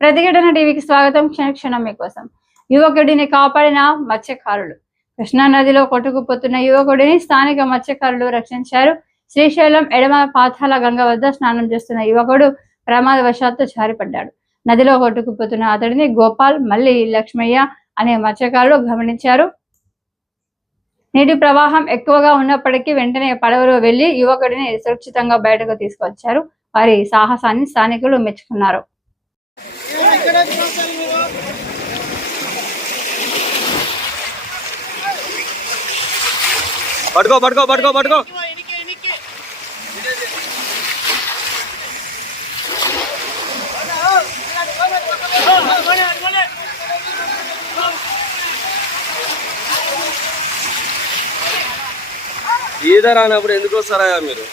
ప్రతిఘటన టీవీకి స్వాగతం. క్షణక్షణం మీకోసం. యువకుడిని కాపాడిన మత్స్యకారులు. కృష్ణా నదిలో కొట్టుకుపోతున్న యువకుడిని స్థానిక మత్స్యకారులు రక్షించారు. శ్రీశైలం ఎడమ పాతాల గంగ వద్ద స్నానం చేస్తున్న యువకుడు ప్రమాదవశాత్తు జారిపడ్డాడు. నదిలో కొట్టుకుపోతున్న అతడిని గోపాల్ మల్లి లక్ష్మయ్య అనే మత్స్యకారులు గమనించారు. నీటి ప్రవాహం ఎక్కువగా ఉన్నప్పటికీ వెంటనే పడవలో వెళ్ళి యువకుడిని సురక్షితంగా బయటకు తీసుకొచ్చారు వారి సాహసాన్ని స్థానికులు మెచ్చుకున్నారు. పట్టుకో పట్టుకో పట్టుకో పట్టుకో. ఈత రానప్పుడు ఎందుకు వస్తారా మీరు?